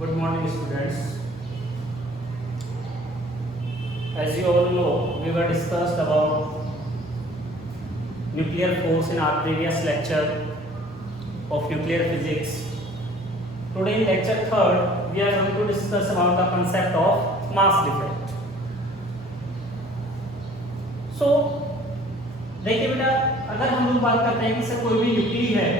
Good morning, students. As you all know, we were discussed about nuclear force in our previous lecture of nuclear physics. Today in lecture 3rd, we are going to discuss about the concept of mass defect. So, देखिए बेटा, अगर हम लोग बात करते हैं कि sir कोई भी न्यूक्ली है,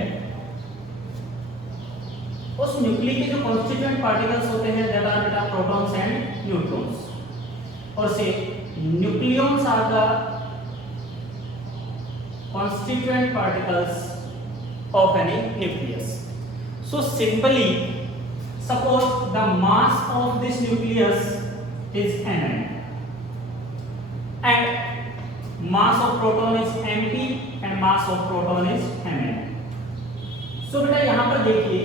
उस न्यूक्ली के जो कॉन्स्टिट्यूएंट पार्टिकल्स होते हैं दैट आर बेटा प्रोटॉन्स एंड न्यूट्रॉन्स, और से nucleons are the constituent particles of any nucleus. So simply, suppose the mass of this nucleus is Mn and mass of proton is Mp and mass of proton is Mn. So बेटा यहाँ पर देखिए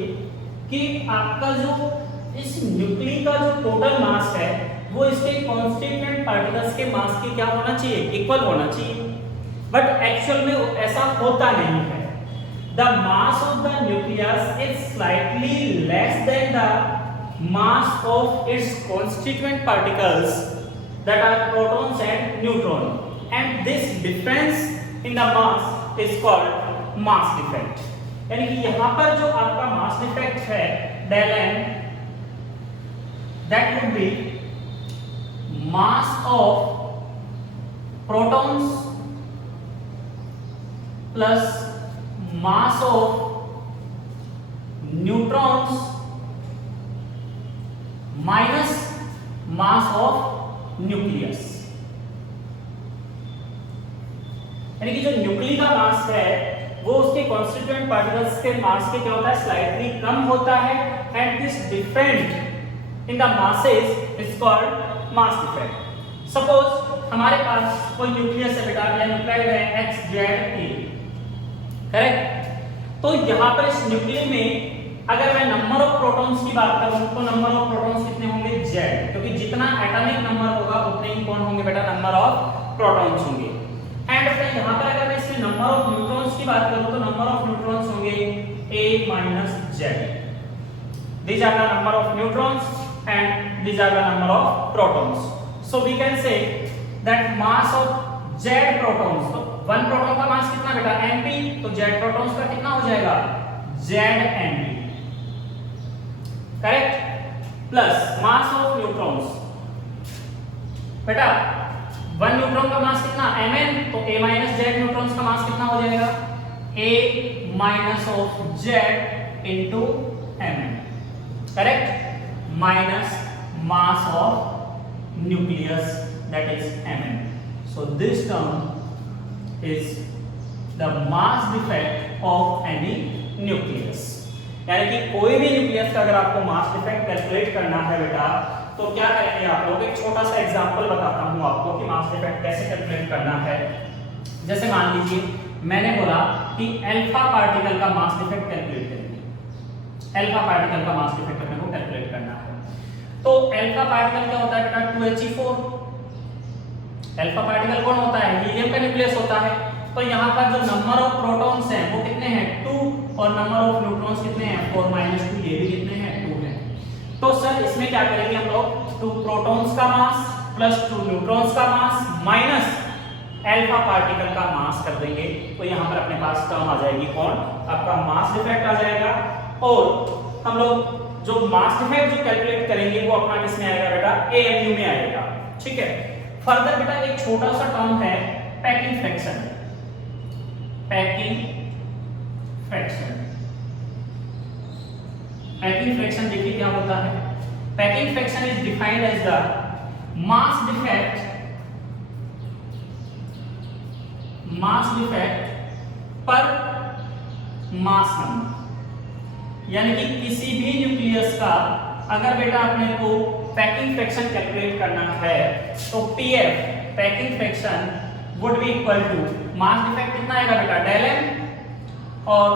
कि आपका जो इस nuclei का जो टोटल मास है वो इसके कॉन्स्टिट्यूएंट पार्टिकल्स के मास के क्या होना चाहिए, इक्वल होना चाहिए, बट एक्चुअल में ऐसा होता नहीं है. The mass of the nucleus is slightly less than the mass of its constituent particles that are protons and neutron, and this difference in the mass is called mass defect. यानी कि यहां पर जो आपका मास डिफेक्ट है del M, that would be mass of protons plus mass of neutrons minus mass of nucleus. यानी कि जो न्यूक्ली का मास है वो उसके कॉन्स्टिट्यूएंट पार्टिकल्स के मास के क्या होता है, स्लाइटली कम होता है, and this different in the masses is called mass defect. Suppose हमारे पास कोई न्यूक्लियस है बेटा, या न्यूक्लाइड है एक्स जेड ए, करेक्ट. तो यहाँ पर इस न्यूक्ली में अगर मैं नंबर ऑफ प्रोटॉन्स की बात करूं तो नंबर ऑफ प्रोटॉन्स कितने होंगे, z, क्योंकि जितना एटॉमिक नंबर होगा उतने ही कौन होंगे बेटा, नंबर ऑफ प्रोटॉन्स होंगे. एंड फिर यहाँ पर अगर मैं इसमें नंबर ऑफ न्यूट्रॉन्स की बात करूं तो नंबर ऑफ न्यूट्रॉन्स होंगे a minus z. These are the number of neutrons and these are the number of protons. So we can say that mass of z protons, तो one proton का मास कितना बेटा, Mp, तो z protons का कितना हो जाएगा, Zmp, correct, plus mass of neutrons बेटा, वन न्यूट्रॉन का मास कितना Mn, तो a माइनस z न्यूट्रॉन्स का मास कितना हो जाएगा, a minus of z into Mn, correct, minus mass of nucleus that is Mn. So this term is the mass defect of any nucleus. यानी कि कोई भी न्यूक्लियस का अगर आपको मास डिफेक्ट कैलकुलेट करना है बेटा, तो क्या करेंगे आप लोग, एक छोटा सा एग्जांपल बताता हूं आपको कि मास डिफेक्ट कैसे कैलकुलेट करना है. जैसे मान लीजिए मैंने बोला कि अल्फा पार्टिकल का मास डिफेक्ट कैलकुलेट करेंगे, अल्फा पार्टिकल का मास डिफेक्ट अपने को कैलकुलेट करना है. तो अल्फा पार्टिकल क्या होता है बेटा, 2He4. अल्फा पार्टिकल कौन होता है, हीलियम का न्यूक्लियस होता है. तो यहाँ पर जो नंबर ऑफ प्रोटॉन्स हैं वो कितने हैं, 2, और नंबर ऑफ न्यूट्रॉन्स कितने हैं, 4 माइनस 2, ये भी कितने हैं, 2 हैं. तो सर इसमें क्या करेंगे हम लोग, 2 प्रोटॉन्स का मास प्लस 2 न्यूट्रॉन्स का मास माइनस अल्फा पार्टिकल का मास कर देंगे. तो यहाँ पर अपने पास टर्म आ जाएगी कौन, आपका मास डिफेक्ट आ जाएगा. और हम लोग जो मास डिफेक्ट जो कैलकुलेट करेंगे वो अपना किसमें आएगा बेटा, AMU में आएगा. ठीक है. फर्दर बेटा एक छोटा सा टर्म है packing fraction. Packing fraction, packing fraction देखिए क्या होता है. Packing fraction is defined as the mass defect per mass number. यानी कि किसी भी न्यूक्लियस का अगर बेटा अपने को पैकिंग फ्रैक्शन कैलकुलेट करना है तो PF, packing fraction, would be equal to mass defect कितना आएगा बेटा, डेल m, और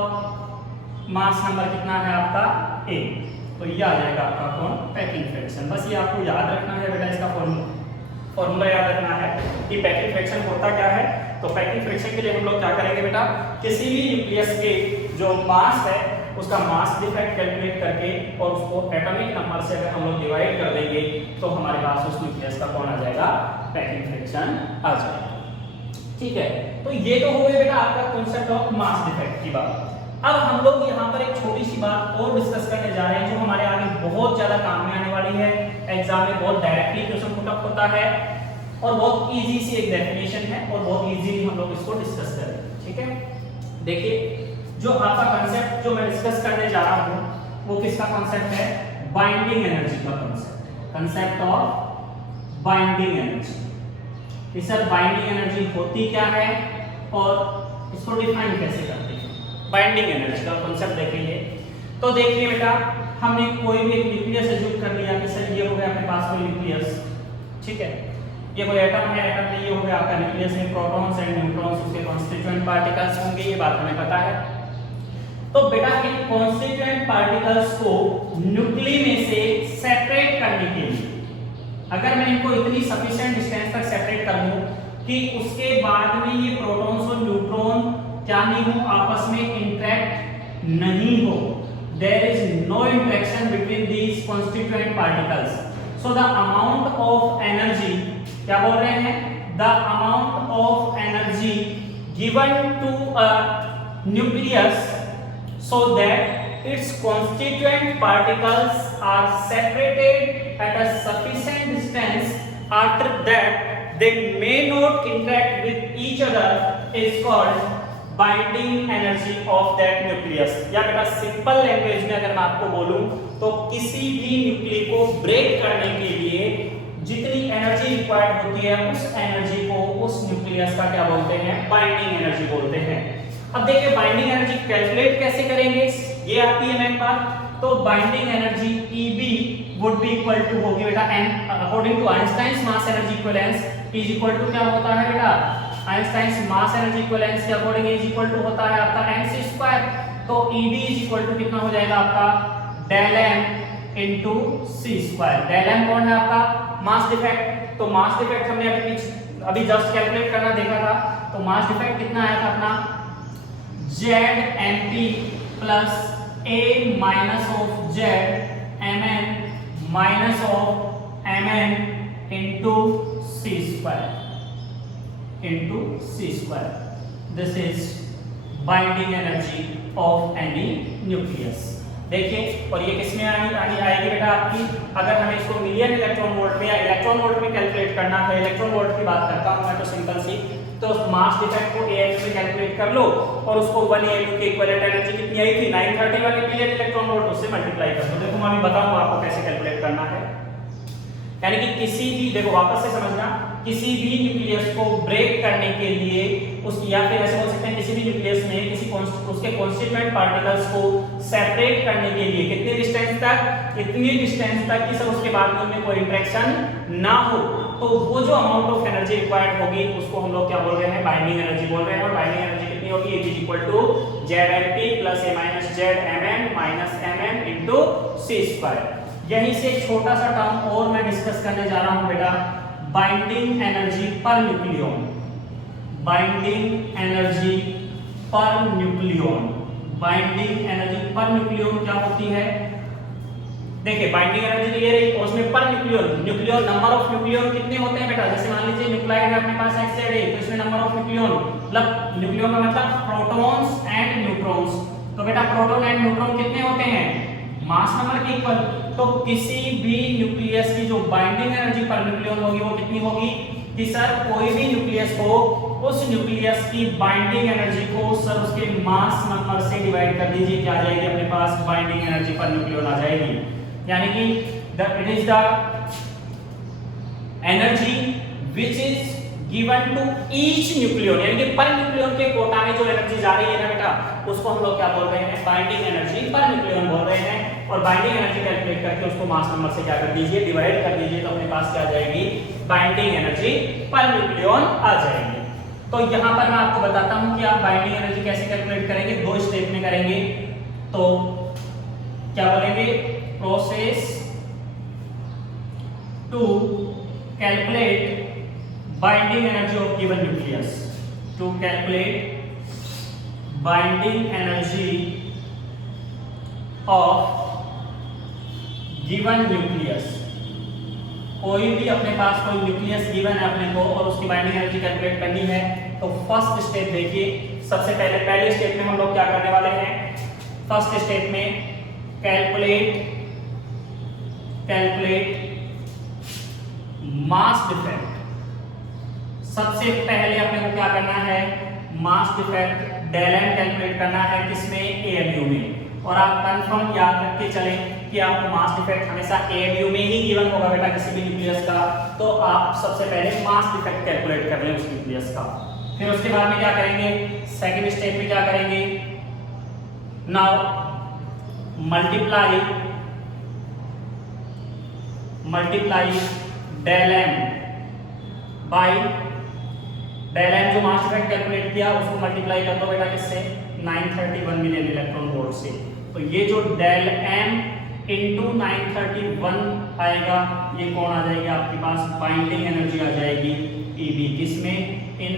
मास नंबर कितना है आपका A. तो ये आ जाएगा आपका कौन, पैकिंग फ्रैक्शन. बस ये आपको याद रखना है बेटा, इसका फॉर्मूला याद रखना है कि पैकिंग फ्रैक्शन होता क्या है. तो पैकिंग फ्रैक्शन के लिए हम लोग क्या करेंगे बेटा, किसी भी न्यूक्लियस के जो मास है उसका मास डिफेक्ट कैलकुलेट करके और उसको एटॉमिक नंबर से अगर हम लोग डिवाइड कर देंगे तो हमारे पास उस न्यूक्लियस का कौन आ जाएगा, पैकिंग फ्रैक्शन आ जाएगा। ठीक है, तो ये तो हो गई बेटा आपका कांसेप्ट ऑफ मास डिफेक्ट की बात। अब हम लोग यहाँ पर एक छोटी सी बात और डिस्कस करने जा रहे हैं जो हमारे आगे बहुत ज्यादा काम में आने वाली है, एग्जाम में बहुत डायरेक्टली क्वेश्चन पुट अप होता है और बहुत इजी सी एक डेफिनेशन है और बहुत इजीली हम लोग इसको डिस्कस करेंगे। ठीक है, देखिए जो आपका कांसेप्ट जो मैं डिस्कस करने जा रहा हूँ वो किसका कांसेप्ट है, बाइंडिंग एनर्जी का concept, concept of binding energy. कि सर बाइंडिंग एनर्जी होती क्या है और इसको डिफाइन कैसे करते हैं। बाइंडिंग एनर्जी का कांसेप्ट देखेंगे तो देखिए बेटा हमने कोई भी एक न्यूक्लियस एज्यूम कर लिया कि सर ये हो गया अपने पास कोई न्यूक्लियस, ठीक है, ये कोई एटम है, एटम में ये हो गया आपका न्यूक्लियस में प्रोटॉन्स एंड न्यूट्रॉन्स उसके कॉन्स्टिट्यूएंट पार्टिकल्स होंगे, ये बात हमें पता है। तो बेटा इन कॉन्स्टिट्यूएंट पार्टिकल्स को न्यूक्ली में से सेपरेट करने के लिए अगर मैं इनको इतनी सफिशिएंट डिस्टेंस तक सेपरेट कर दूं कि उसके बाद में ये प्रोटॉन्स और न्यूट्रॉन क्या नहीं हो, आपस में इंटरेक्ट नहीं हो, there is no interaction between these constituent particles, so the amount of energy, क्या बोल रहे हैं, the amount of energy given to a nucleus so that its constituent particles are separated at a sufficient distance after that they may not interact with each other is called binding energy of that nucleus। या बेटा simple language में अगर मैं आपको बोलूं तो किसी भी न्यूक्ली को ब्रेक करने के लिए जितनी एनर्जी रिक्वायर्ड होती है उस एनर्जी को उस न्यूक्लियस का क्या बोलते हैं, बाइंडिंग एनर्जी बोलते हैं। अब देखिए बाइंडिंग एनर्जी कैलकुलेट कैसे करेंगे, ये आती है मेन बात। तो binding energy Eb would be equal to होगी बेटा n according to Einstein's mass energy equivalence is equal to क्या होता है बेटा, आइंस्टाइन्स मास एनर्जी इक्विवेलेंस के अकॉर्डिंग इज इक्वल टू होता है आपका mc²। तो Eb इज इक्वल टू कितना हो जाएगा आपका del m into c²। Del m कौन है आपका, मास डिफेक्ट। तो मास डिफेक्ट हमने अभी जस्ट कैलकुलेट करना देखा था, तो मास डिफेक्ट कितना आया था अपना ZMP plus A minus of Z Mn minus of Mn into C²। This is binding energy of any nucleus. देखिए और ये किसमें आएगी बेटा आपकी, अगर हमें इसको मिलियन इलेक्ट्रॉन वोल्ट में या इलेक्ट्रॉन वोल्ट में कैलकुलेट करना है, इलेक्ट्रॉन वोल्ट की बात करता हूं मैं तो सिंपल सी, तो मास डिफेक्ट को AMU में कैलकुलेट कर लो और उसको 1 AMU की इक्विवेलेंट एनर्जी कितनी आई थी 931 मिलियन इलेक्ट्रॉन वोल्ट, उससे मल्टीप्लाई कर दो। देखो मैं अभी बताऊंगा आपको कैसे कैलकुलेट करना है। यानी कि किसी भी, देखो वापस से समझना, किसी भी न्यूक्लियस को ब्रेक करने के लिए उस, या फिर ऐसे बोल सकते हैं किसी भी न्यूक्लियस में किसी उसके कॉन्स्टिट्यूएंट पार्टिकल्स को सेपरेट करने के लिए कितने डिस्टेंस तक, इतनी डिस्टेंस तक कि सब उसके बाद में उनमें कोई इंटरेक्शन ना हो, तो वो जो अमाउंट ऑफ एनर्जी रिक्वायर्ड होगी उसको हम लोग क्या बोल रहे हैं, बाइंडिंग एनर्जी बोल रहे हैं। और बाइंडिंग एनर्जी कितनी होगी, is equal to ZMP plus A minus Z Mn minus Mn into C²। यहीं से एक छोटा सा टर्म और मैं डिस्कस करने जा रहा हूं बेटा, binding energy per nucleon. Binding energy per nucleon, binding energy per nucleon क्या होती है, देखिए बाइंडिंग एनर्जी तो ये रही और उसमें per nucleon number of nucleon कितने होते हैं बेटा, जैसे मान लीजिए न्यूक्लाइड है अपने पास XZ है, तो इसमें नंबर ऑफ न्यूक्लियन, मतलब न्यूक्लियन का मतलब प्रोटॉन्स एंड न्यूट्रॉन्स। तो बेटा प्रोटॉन एंड न्यूट्रॉन कितने होते हैं, मास नंबर के इक्वल। तो किसी भी न्यूक्लियस की जो बाइंडिंग एनर्जी पर न्यूक्लियन होगी वो कितनी होगी, कि सर कोई भी न्यूक्लियस हो उस न्यूक्लियस की बाइंडिंग एनर्जी को सर उसके मास नंबर से डिवाइड कर दीजिए, क्या आ जाएगी अपने पास, बाइंडिंग एनर्जी पर न्यूक्लियन आ जाएगी। यानी कि it is the energy which is given to each nucleon, यानी कि पर न्यूक्लियन के कोटा में जो एनर्जी जा रही है ना बेटा, उसको हम लोग क्या बोल रहे हैं, बाइंडिंग एनर्जी पर न्यूक्लियन बोल रहे हैं। और बाइंडिंग एनर्जी कैलकुलेट करके उसको मास नंबर से क्या कर दीजिए, डिवाइड कर दीजिए, तो अपने पास क्या आ जाएगी, बाइंडिंग एनर्जी पर न्यूक्लियन आ जाएगी। तो यहाँ पर मैं आपको बताता हूँ कि आप बाइंडिंग एनर्जी कैसे कैलकुलेट करेंगे, 2 स्टेप में करेंगे। तो क्या बोलेंगे, process to calculate binding energy of given nucleus, to calculate binding energy of given nucleus, कोई भी अपने पास कोई न्यूक्लियस गिवन है अपने को और उसकी बाइंडिंग एनर्जी कैलकुलेट करनी है, तो फर्स्ट स्टेप देखिए, सबसे पहले स्टेप में हम लोग क्या करने वाले हैं, फर्स्ट स्टेप में कैलकुलेट मास डिफेक्ट। सबसे पहले अपने को क्या करना है, mass defect del M calculate करना है, किसमें, एएमयू में। और आप कंफर्म याद रख के चलें कि आपको मास डिफेक्ट हमेशा एएमयू में ही गिवन होगा बेटा किसी भी न्यूक्लियस का, तो आप सबसे पहले मास डिफेक्ट कैलकुलेट कर लें उस न्यूक्लियस का। फिर उसके बाद में क्या करेंगे, सेकंड स्टेप में क्या करेंगे, now multiply del M by del M, जो मास डिफेक्ट कैलकुलेट किया उसको मल्टीप्लाई कर दो बेटा किससे, 931 मिलियन इलेक्ट्रॉन वोल्ट से। तो ये जो डेल एम इंटू 931 आएगा, ये कौन आ जाएगी आपके पास, बाइंडिंग एनर्जी आ जाएगी ईबी, किसमें, इन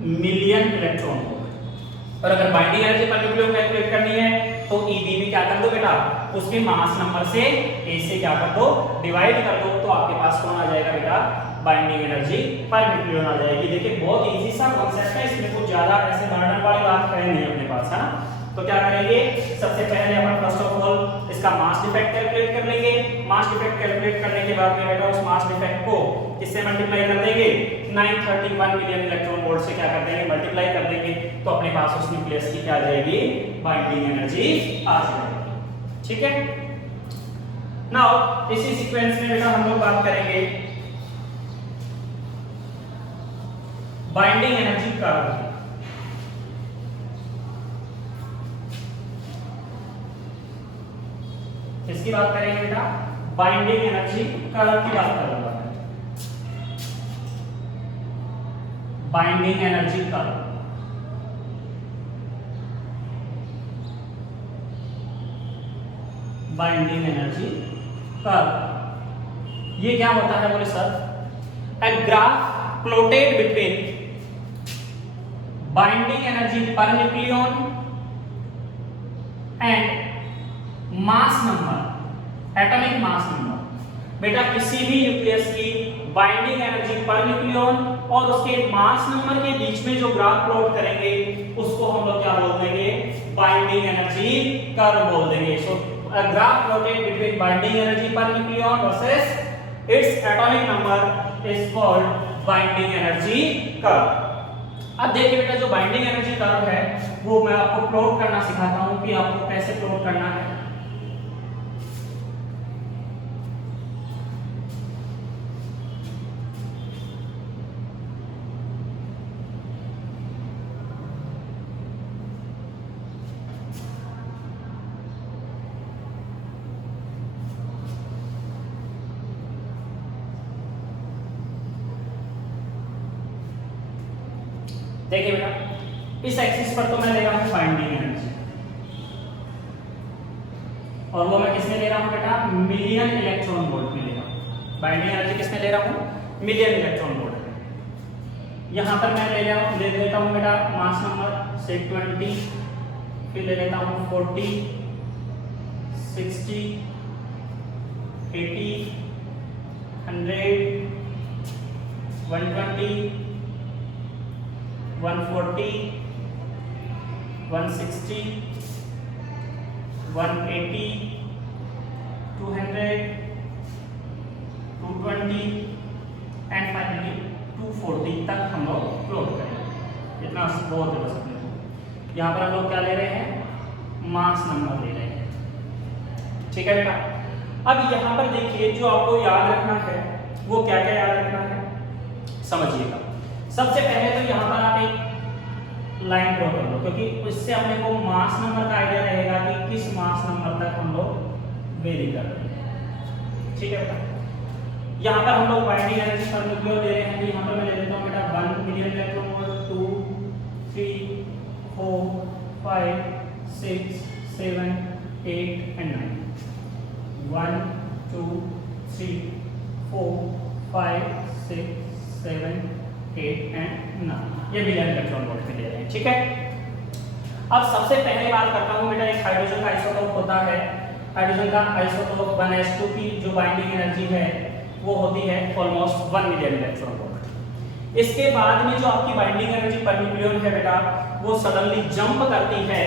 मिलियन इलेक्ट्रॉन वोल्ट। और अगर बाइंडिंग एनर्जी पर न्यूक्लियस कैलकुलेट करनी है तो ईबी में क्या कर दो बेटा, उसके मास नंबर से ए से क्या कर दो, डिवाइड कर दो, तो आपके पास कौन आ जाएगा बेटा, बाइंडिंग एनर्जी पर न्यूक्लियन आ जाएगी। देखिए बहुत इजी सा कांसेप्ट है, इसमें कुछ ज्यादा ऐसे बर्डन वाली बात है नहीं अपने पास, है ना। तो क्या करेंगे, सबसे पहले अपन फर्स्ट ऑफ ऑल इसका मास डिफेक्ट कैलकुलेट कर लेंगे। मास डिफेक्ट कैलकुलेट करने के बाद में बेटा उस मास डिफेक्ट को किससे मल्टीप्लाई कर देंगे, 931 मिलियन इलेक्ट्रॉन वोल्ट से क्या कर देंगे, मल्टीप्लाई कर देंगे, तो अपने पास उस न्यूक्लियस की क्या आ जाएगी, बाइंडिंग एनर्जी आ जाएगी। ठीक है, नाउ इसी सीक्वेंस में बेटा हम लोग बात करेंगे बाइंडिंग एनर्जी कर्व। इसकी बात करेंगे बेटा, बाइंडिंग एनर्जी कर्व की बात करूंगा मैं, binding energy curve. Binding energy curve ये क्या होता है बोले sir, a graph plotted between binding energy per nucleon and mass number, atomic mass number. बेटा किसी भी न्यूक्लियस की बाइंडिंग एनर्जी पर न्यूक्लियन और उसके मास नंबर के बीच में जो ग्राफ प्लॉट करेंगे उसको हम लोग क्या बोल देंगे, बाइंडिंग एनर्जी कर्व बोल देंगे। सो a graph plotted between binding energy per nucleon versus its atomic number is called binding energy curve। अब देखिए बेटा, जो बाइंडिंग एनर्जी कर्व है वो मैं आपको प्लॉट करना सिखाता हूं कि आपको कैसे प्लॉट करना है। देखिए बेटा, इस एक्सिस पर तो मैं ले रहा हूं बाइंडिंग एनर्जी, और वो मैं किसमें ले रहा हूं बेटा, मिलियन इलेक्ट्रॉन वोल्ट में ले रहा हूं। बाइंडिंग एनर्जी किसमें ले रहा हूं, मिलियन इलेक्ट्रॉन वोल्ट में। यहां पर मैं ले लेता हूं बेटा मास नंबर से 20, फिर ले लेता हूं 40, 60, 80, 100, 120, 140, 160, 180, 200, 220 एंड फाइनली 240 तक हम लोग प्लॉट करेंगे। इतना बहुत है बस अपने को। यहाँ पर हम लोग क्या ले रहे हैं, मास नंबर ले रहे हैं। ठीक है बेटा, अब यहाँ पर देखिए जो आपको याद रखना है वो क्या क्या याद रखना है, समझिएगा। सबसे पहले तो यहाँ पर आप एक लाइन ड्रॉ कर लो, क्योंकि इससे अपने को मास नंबर का आइडिया रहेगा कि किस मास नंबर तक हम लोग वेरी कर रहे हैं। ठीक है बेटा, यहाँ पर हम लोग बाइंडिंग एनर्जी पर न्यूक्लियन ले रहे हैं, यहाँ पर मैं ले लेता हूँ बेटा 1 million electron volt, 2, 3, 4, 5, 6, 7, 8 and 9। 1, 2, 3, 4, 5, 6, 7, 8 and 9, ये मिलियन इलेक्ट्रॉन वोल्ट में ले रहे हैं। ठीक है, अब सबसे पहले बात करता हूँ बेटा, एक हाइड्रोजन का आइसोटोप होता है, हाइड्रोजन का आइसोटोप 1s2 की जो बाइंडिंग एनर्जी है वो होती है ऑलमोस्ट 1 मिलियन इलेक्ट्रॉन वोल्ट। इसके बाद में जो आपकी बाइंडिंग एनर्जी पर न्यूक्लियन है बेटा, वो सडनली जंप करती है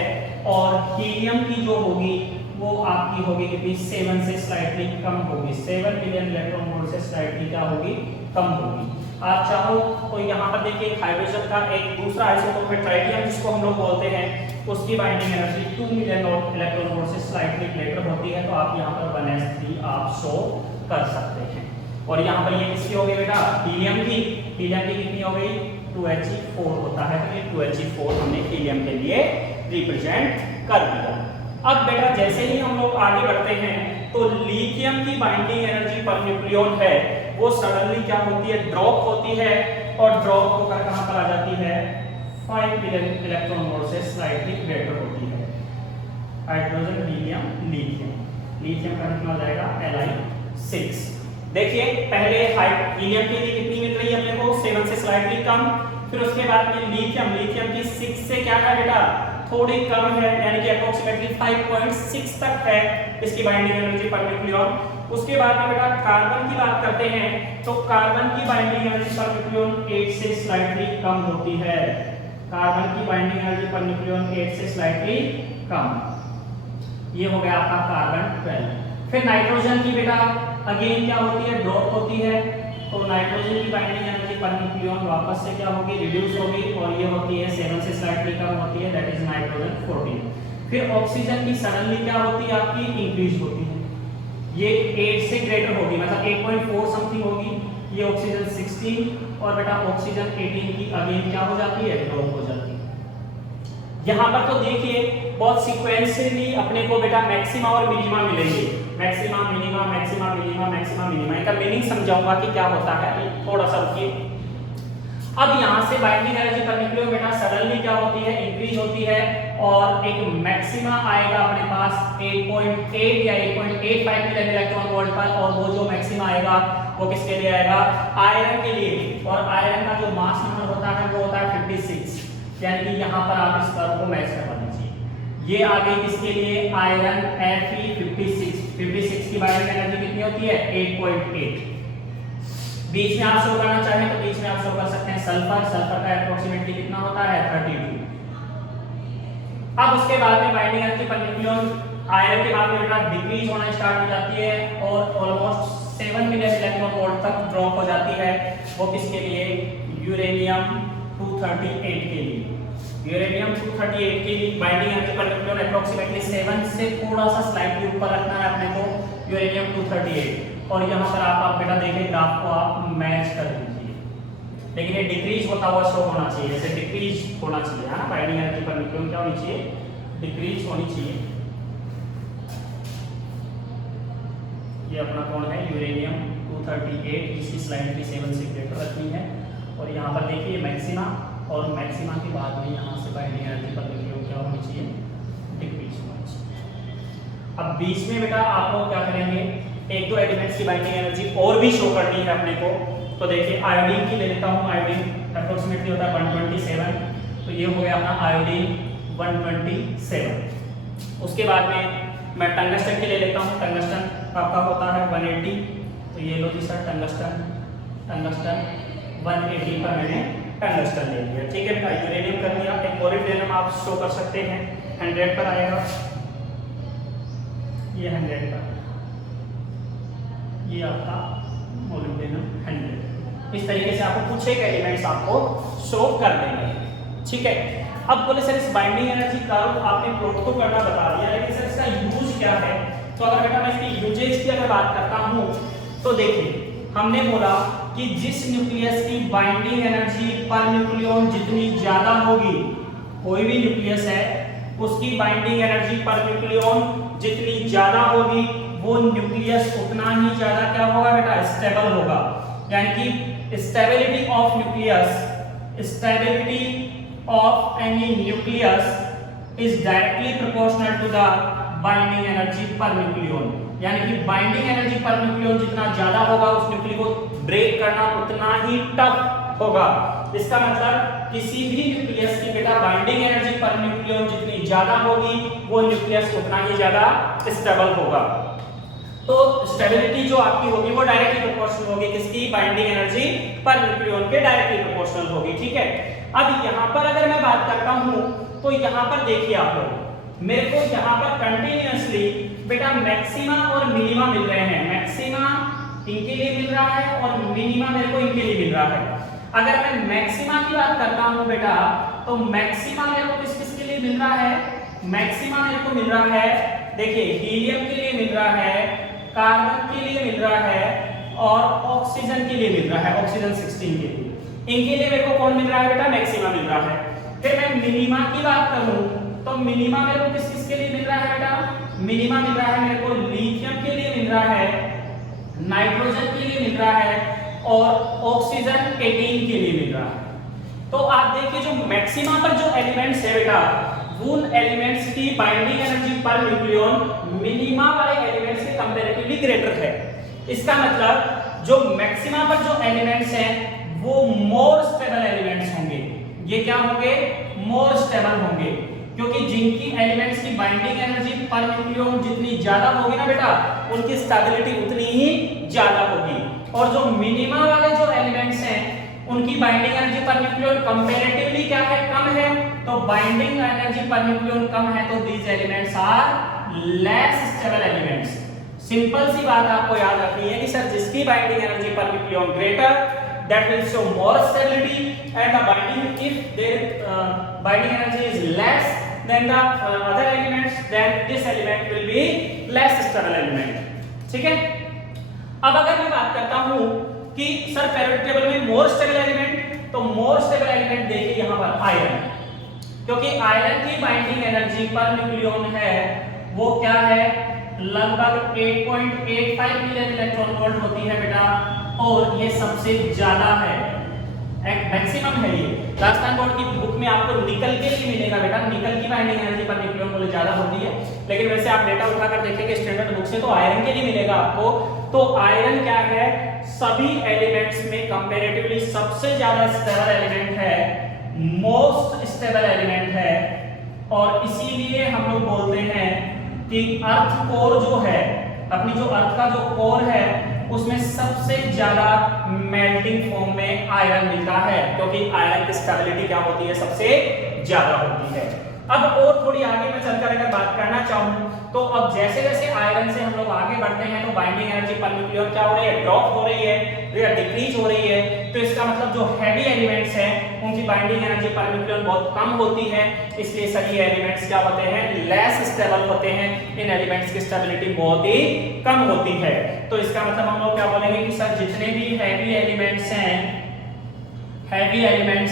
और हीलियम की जो होगी वो आपकी होगी कितनी, 7 से स्लाइटली कम होगी, 7 मिलियन इलेक्ट्रॉन वोल्ट से स्लाइटली क्या होगी, कम होगी। आप चाहो तो यहाँ पर देखिए हाइड्रोजन का एक दूसरा आइसोटोप है ट्राइटियम जिसको हम लोग बोलते हैं, उसकी binding energy 2 million electron volt से स्लाइटली ग्रेटर होती है, तो आप यहाँ पर 1s3 आप शो कर सकते हैं। और यहाँ पर ये किसकी हो गई बेटा, हीलियम की, हीलियम की कितनी हो गई, 2He4 होता है, तो ये 2He4 हमने हीलियम के लिए रिप्रेजेंट कर दिया। अब बेटा जैसे ही हम लोग आगे बढ़ते हैं तो लिथियम की बाइंडिंग एनर्जी पर न्यूक्लियन है वो सडनली क्या होती है, ड्रॉप होती है, और ड्रॉप होकर कहां पर आ जाती है, 5 मिलियन इलेक्ट्रॉन वोल्ट से स्लाइटली ग्रेटर होती है। हाइड्रोजन, हीलियम, लिथियम, लिथियम का कितना हो जाएगा, Li6। देखिए पहले हीलियम की कितनी मिल रही है अपने को, 7 से स्लाइटली कम, फिर उसके बाद में लिथियम, लिथियम की 6 से क्या है बेटा, थोड़ी कम है, यानी कि अप्रोक्सीमेटली 5.6 तक है इसकी बाइंडिंग एनर्जी पर न्यूक्लियन। उसके बाद में बेटा कार्बन की बात करते हैं तो कार्बन की बाइंडिंग एनर्जी पर न्यूक्लियन 8 से स्लाइटली कम होती है, कार्बन की बाइंडिंग एनर्जी पर न्यूक्लियन 8 से स्लाइटली कम, ये हो गया आपका कार्बन 12। फिर नाइट्रोजन की बेटा अगेन क्या होती है, ड्रॉप होती है, तो नाइट्रोजन की बाइंडिंग एनर्जी पर न्यूक्लियन वापस से क्या होगी, रिड्यूस होगी, और ये होती है 7 से स्लाइटली कम होती है, दैट इज नाइट्रोजन 14। फिर ऑक्सीजन की सडनली क्या होती है आपकी, इंक्रीज होती है, ये 8 से ग्रेटर होगी, मतलब 8.4 समथिंग होगी, ये ऑक्सीजन 16, और बेटा ऑक्सीजन 18 की अगेन क्या हो जाती है, ड्रॉप हो जाती है। यहाँ पर तो देखिए बहुत सीक्वेंशियली अपने को बेटा मैक्सिमा और मिनिमा मिलेंगे, maxima minima, maxima minima, maxima minima, इनका मीनिंग समझाऊंगा कि क्या होता है, थोड़ा सा रुकिए। अब यहाँ से बाइंडिंग एनर्जी पर न्यूक्लियन बेटा सडनली क्या होती है, इंक्रीज होती है, और एक मैक्सिमा आएगा अपने पास 8.8 या 8.85 मिलियन इलेक्ट्रॉन वोल्ट पर, और वो जो मैक्सिमा आएगा वो किसके लिए आएगा, आयरन के लिए, और आयरन का जो मास नंबर होता है वो होता है 56, यानी कि यहाँ पर आप इस कर्व को मैच करवा दीजिए। ये आ गई किसके लिए, आयरन Fe56, 56 की बाइंडिंग एनर्जी कितनी होती है, 8.8। बीच में आप शो करना चाहें तो बीच में आप शो कर सकते हैं सल्फर, सल्फर का एप्रोक्सीमेटली कितना होता है, 32। अब उसके बाद में binding energy per nucleon iron के बाद में बेटा डिक्रीज होना स्टार्ट हो जाती है, और ऑलमोस्ट 7 मिलियन इलेक्ट्रॉन वोल्ट तक ड्रॉप हो जाती है, वो किसके लिए, यूरेनियम 238 के लिए, यूरेनियम 238 के लिए binding energy per nucleon approximately 7 से थोड़ा सा स्लाइटली ऊपर रखना है अपने को, यूरेनियम 238, और यहाँ पर आप बेटा देखें ग्राफ को आप मैच कर दीजिए, लेकिन ये डिक्रीज होता हुआ शो होना चाहिए, जैसे डिक्रीज होना चाहिए, है ना, बाइंडिंग एनर्जी पर न्यूक्लियन क्या होनी चाहिए, डिक्रीज होनी चाहिए। ये अपना कौन है, यूरेनियम 238, जिसकी स्लाइटली 7 से ग्रेटर रखनी है, और यहाँ पर देखिए मैक्सिमा, और मैक्सिमा के बाद में यहाँ से बाइंडिंग एनर्जी पर न्यूक्लियन क्या होनी चाहिए, डिक्रीज होनी चाहिए। अब बीच में बेटा आप लोग क्या करेंगे, एक दो एलिमेंट्स की बाइंडिंग एनर्जी और भी शो करनी है अपने को, तो देखिए आयोडीन की ले लेता हूँ, आयोडीन अप्रोक्सीमेटली होता है 127, तो ये हो गया अपना आयोडीन 127। उसके बाद में मैं टंगस्टन की ले लेता हूँ, टंगस्टन आपका होता है 180, तो ये लो जी सर टंगस्टन, टंगस्टन 180 पर मैंने टंगस्टन ले लिया, ठीक है बेटा। यूरेनियम कर लिया, एक मोलिब्डेनम आप शो कर सकते हैं 100 पर आएगा, ये 100 पर, ये आपका मोलिब्डेनम 100, इस तरीके से आपको कुछ एक एलिमेंट्स आपको शो कर देंगे, ठीक है। अब बोले सर इस बाइंडिंग एनर्जी कर्व आपने प्लॉट तो करना बता दिया, लेकिन सर इसका यूज क्या है, तो अगर बेटा मैं इसकी यूजेज की अगर बात करता हूँ तो देखिए हमने बोला कि जिस न्यूक्लियस की बाइंडिंग एनर्जी पर न्यूक्लियन जितनी ज्यादा होगी, कोई भी न्यूक्लियस है उसकी बाइंडिंग एनर्जी पर न्यूक्लियन जितनी ज्यादा होगी वो न्यूक्लियस उतना ही ज्यादा क्या होगा बेटा, स्टेबल होगा, यानी कि stability of nucleus, stability of any nucleus is directly proportional to the binding energy per nucleon, यानी कि बाइंडिंग एनर्जी पर न्यूक्लियन जितना ज्यादा होगा उस न्यूक्लियस को ब्रेक करना उतना ही टफ होगा। इसका मतलब किसी भी न्यूक्लियस की बेटा बाइंडिंग एनर्जी पर न्यूक्लियन जितनी ज्यादा होगी वो न्यूक्लियस उतना ही ज्यादा स्टेबल होगा। तो स्टेबिलिटी जो आपकी होगी वो डायरेक्टली प्रोपोर्शनल होगी किसकी, बाइंडिंग एनर्जी पर न्यूक्लियन के डायरेक्टली प्रोपोर्शनल होगी। ठीक है, अब यहाँ पर अगर मैं बात करता हूँ तो यहाँ पर देखिए आप लोग, मेरे को यहाँ पर कंटिन्यूअसली बेटा मैक्सिमा और मिनिमा मिल रहे हैं। मैक्सिमा इनके लिए मिल रहा है और मिनिमा मेरे को इनके लिए मिल रहा है। अगर मैं मैक्सिमा की बात करता हूँ बेटा तो मैक्सिमा मेरे को किस किस के लिए मिल रहा है, मैक्सिमा मेरे को मिल रहा है, देखिए हीलियम के लिए मिल रहा है, कार्बन के लिए मिल रहा है और ऑक्सीजन के लिए मिल रहा है, ऑक्सीजन 16 के लिए। इनके लिए मेरे को कौन मिल रहा है बेटा, मैक्सिमा मिल रहा है। फिर मैं मिनिमा की बात करूं तो मिनिमा मेरे को किस किस के लिए मिल रहा है बेटा, मिनिमा मिल रहा है मेरे को लिथियम के लिए मिल रहा है, नाइट्रोजन के लिए मिल रहा है और ऑक्सीजन 18 के लिए मिल रहा है। तो आप देखिए जो मैक्सिमा पर जो एलिमेंट्स है बेटा उन एलिमेंट्स की binding energy per nucleon minima वाले एलिमेंट्स के कंपैरेटिवली ग्रेटर है। इसका मतलब जो मैक्सिमा पर जो एलिमेंट्स हैं वो मोर स्टेबल एलिमेंट्स होंगे। ये क्या होंगे, मोर स्टेबल होंगे, क्योंकि जिनकी एलिमेंट्स की बाइंडिंग एनर्जी पर न्यूक्लियन जितनी ज्यादा होगी ना बेटा उनकी स्टेबिलिटी उतनी ही ज्यादा होगी। और जो मिनिमा वाले जो एलिमेंट्स हैं उनकी binding energy per nucleon comparatively क्या है, कम है। तो बाइंडिंग एनर्जी पर न्यूक्लियन कम है तो these elements are less stable elements. Simple सी बात आपको याद रखनी है कि सर जिसकी binding energy per nucleon greater that will show more stability and the binding if their binding energy is less than the other elements then this element will be less stable element। ठीक है, अब अगर मैं बात करता हूं कि sir periodic table में मोर स्टेबल एलिमेंट, तो मोर स्टेबल एलिमेंट देखिए यहां पर आयरन, क्योंकि आयरन की बाइंडिंग एनर्जी पर न्यूक्लियन है वो क्या है, लगभग 8.85 मिलियन इलेक्ट्रॉन वोल्ट होती है बेटा और ये सबसे ज्यादा है, मैक्सिमम है ये। राजस्थान बोर्ड की बुक में आपको निकल के लिए मिलेगा बेटा, निकल की बाइंडिंग एनर्जी पर न्यूक्लियन बोले ज्यादा होती है, लेकिन वैसे आप डेटा उठाकर देखेंगे स्टैंडर्ड बुक से तो आयरन के लिए मिलेगा आपको। तो आयरन क्या है, सभी एलिमेंट्स में कंपैरेटिवली सबसे ज्यादा स्टेबल एलिमेंट है, मोस्ट स्टेबल एलिमेंट है और इसीलिए हम लोग बोलते हैं कि अर्थ कोर जो है, अपनी जो अर्थ का जो कोर है उसमें सबसे ज्यादा मेल्टिंग फॉर्म में आयरन मिलता है, क्योंकि आयरन की स्टेबिलिटी क्या होती है, सबसे ज्यादा होती है। अब और थोड़ी आगे मैं चलकर अगर बात करना चाहूं तो अब जैसे जैसे आयरन से हम लोग आगे बढ़ते हैं तो बाइंडिंग एनर्जी पर न्यूक्लियन क्या हो रही है, ड्रॉप हो रही है या डिक्रीज हो रही है। तो इसका मतलब जो हैवी एलिमेंट्स हैं उनकी बाइंडिंग एनर्जी पर न्यूक्लियन बहुत कम होती है, इसलिए सभी एलिमेंट्स क्या होते हैं, लेस स्टेबल होते हैं, इन एलिमेंट्स की स्टेबिलिटी बहुत ही कम होती है। तो इसका मतलब हम लोग क्या बोलेंगे कि सर जितने भी हैवी एलिमेंट्स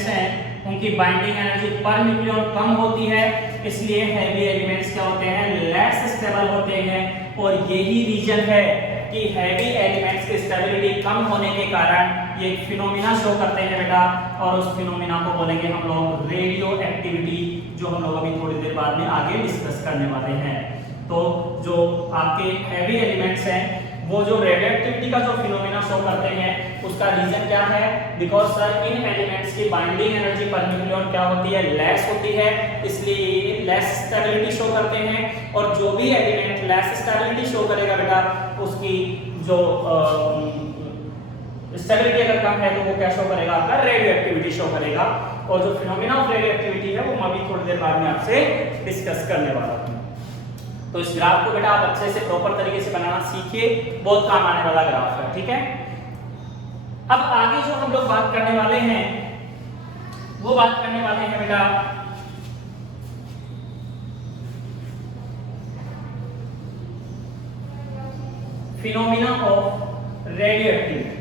हैं उनकी बाइंडिंग एनर्जी पर न्यूक्लियन कम होती है, इसलिए हैवी एलिमेंट्स क्या होते हैं, लेस स्टेबल होते हैं। और यही रीजन है कि हैवी एलिमेंट्स की स्टेबिलिटी कम होने के कारण ये एक फिनोमिना शो करते हैं बेटा, और उस फिनोमिना को बोलेंगे हम लोग रेडियो एक्टिविटी, जो हम लोग अभी थोड़ी देर बाद में आगे डिस्कस करने वाले हैं। तो जो आपके हैवी एलिमेंट्स हैं वो जो रेडियो एक्टिविटी का जो फिनोमिना शो करते हैं उसका रीजन क्या है, बिकॉज सर इन एलिमेंट्स की बाइंडिंग एनर्जी पर न्यूक्लियन क्या होती है, लेस होती है, इसलिए लेस स्टेबिलिटी शो करते हैं। और जो भी एलिमेंट लेस स्टेबिलिटी शो करेगा बेटा उसकी जो स्टेबिलिटी अगर कम है तो वो क्या शो करेगा, आपका रेडियो एक्टिविटी शो करेगा। और जो फिनोमिना ऑफ रेडियो एक्टिविटी है वो मैं अभी थोड़ी देर बाद में आपसे डिस्कस करने वाला हूं। तो इस ग्राफ को बेटा आप अच्छे से प्रॉपर तरीके से बनाना सीखिए, बहुत काम आने वाला ग्राफ है। ठीक है, अब आगे जो हम लोग बात करने वाले हैं वो बात करने वाले हैं बेटा फिनोमिना ऑफ रेडियो एक्टिविटी।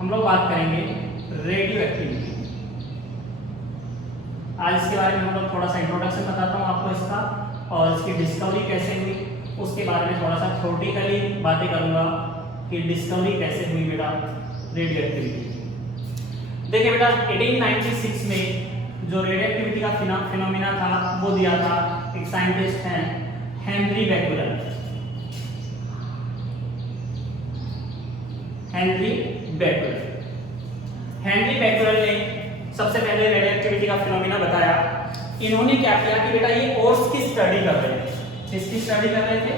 हम लोग बात करेंगे रेडियो एक्टिविटी। आज इसके बारे में हम लोग थोड़ा सा इंट्रोडक्शन बताता हूँ आपको इसका, और इसकी डिस्कवरी कैसे हुई उसके बारे में थोड़ा सा थ्योरेटिकली बातें करूंगा कि डिस्कवरी कैसे हुई बेटा रेडियो एक्टिविटी। देखिए बेटा 1896 में जो रेडियो एक्टिविटी का फिनोमिना था वो दिया था एक साइंटिस्ट हैं हेनरी बैक्यूरेल। हेनरी बैक्यूरेल ने सबसे पहले रेडियो एक्टिविटी का फिनोमिना बताया। इन्होंने क्या किया कि बेटा ये ओर्स की स्टडी कर रहे थे। किसकी स्टडी कर रहे थे?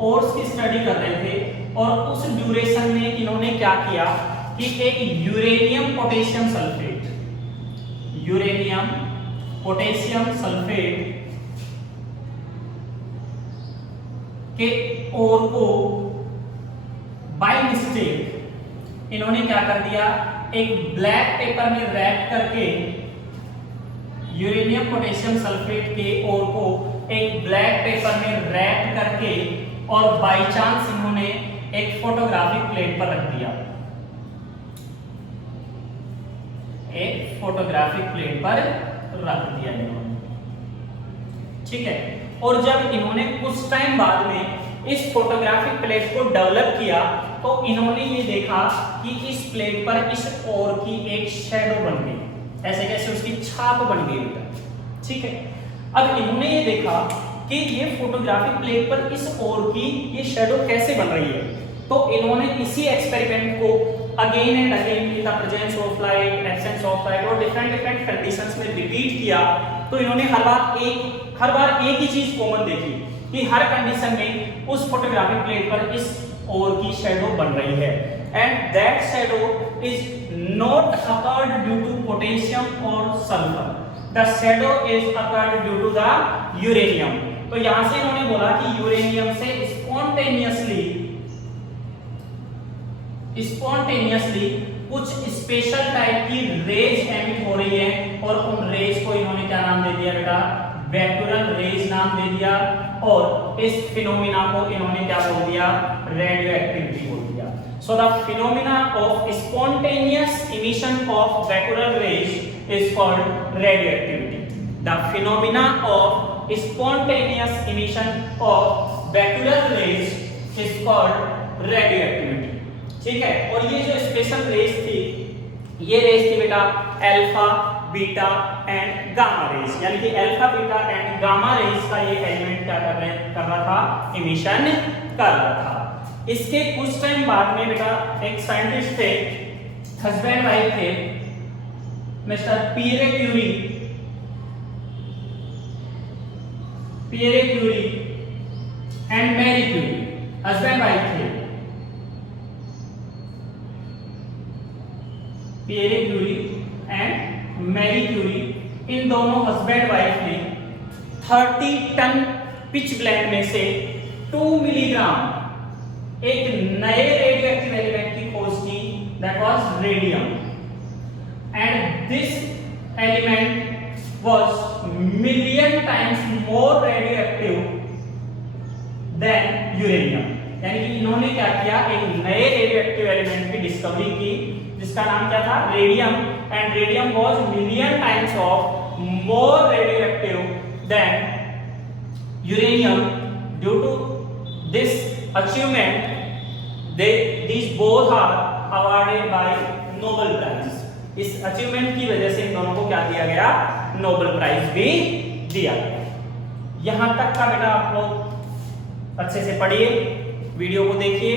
ओर्स की स्टडी कर रहे थे। और उस ड्यूरेशन में इन्होंने क्या किया कि एक यूरेनियम पोटेशियम सल्फेट के ओर को बाय मिस्टेक इन्होंने क्या कर दिया, एक ब्लैक पेपर में रैप करके यूरेनियम पोटेशियम सल्फेट के ओर को एक ब्लैक पेपर में रैप करके और बाय चांस इन्होंने एक फोटोग्राफिक प्लेट पर रख दिया। एक फोटोग्राफिक प्लेट पर रख दिया इन्होंने, ठीक है। और जब इन्होंने कुछ टाइम बाद में इस फोटोग्राफिक प्लेट को डेवलप किया तो इन्होंने ये देखा कि इस प्लेट पर इस ओर की एक शैडो बन गई, ऐसे कैसे उसकी छाप बन गई, ठीक है। अब इन्होंने ये देखा कि ये फोटोग्राफिक प्लेट पर इस ओर की ये शैडो कैसे बन रही है, तो इन्होंने इसी एक्सपेरिमेंट को again and again in the presence of light, absence of light और डिफरेंट कंडीशंस में रिपीट किया। तो इन्होंने हर बार एक ही चीज कॉमन देखी कि हर कंडीशन में उस फोटोग्राफिक प्लेट पर इस ओर की शैडो बन रही है, and that shadow is not occurred due to potassium और sulphur, the shadow is occurred due to the uranium. तो यहां से इन्होंने बोला कि यूरेनियम से स्पॉन्टेनियसली कुछ स्पेशल टाइप की रेज एमिट हो रही है, और उन रेज को इन्होंने क्या नाम दे दिया बेटा, बैक्यूरेल रेज नाम दे दिया। और इस फिनोमिना को इन्होंने क्या बोल दिया, रेडियो एक्टिविटी बोल दिया। So the phenomena of spontaneous emission of Becquerel rays is called radio activity. The phenomena of spontaneous emission of Becquerel rays is called radio activity, ठीक है। और ये जो स्पेशल रेज थी, ये रेज थी बेटा alpha, beta and gamma rays, यानी कि alpha, beta and gamma rays का ये एलिमेंट क्या कर रहा था, इमिशन कर रहा था। इसके कुछ टाइम बाद में बेटा एक साइंटिस्ट थे, हस्बैंड वाइफ थे, mister Pierre Curie and Marie Curie, husband wife थे। Pierre Curie and Marie Curie, इन दोनों हस्बैंड वाइफ ने 30 टन पिच ब्लेंड में से 2 मिलीग्राम एक नए रेडियो एक्टिव एलिमेंट की खोज की, that was radium, and this element was million times more radioactive than uranium। यानी कि इन्होंने क्या किया, एक नए रेडियोएक्टिव एलिमेंट की डिस्कवरी की जिसका नाम क्या था, radium, and radium was million times of more radioactive than uranium. Due to this achievement these both are awarded by Nobel prize. इस अचीवमेंट की वजह से इन दोनों को क्या दिया गया, नोबेल प्राइज भी दिया गया। यहां तक का बेटा आप लोग अच्छे से पढ़िए, वीडियो को देखिए,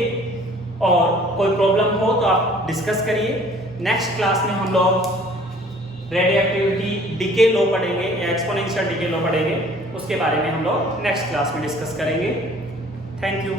और कोई प्रॉब्लम हो तो आप डिस्कस करिए। नेक्स्ट क्लास में हम लोग रेडियो एक्टिविटी डीके लॉ पढ़ेंगे या एक्सपोनेंशियल डीके लॉ पढ़ेंगे, उसके बारे में हम लोग नेक्स्ट क्लास में डिस्कस करेंगे। Thank you.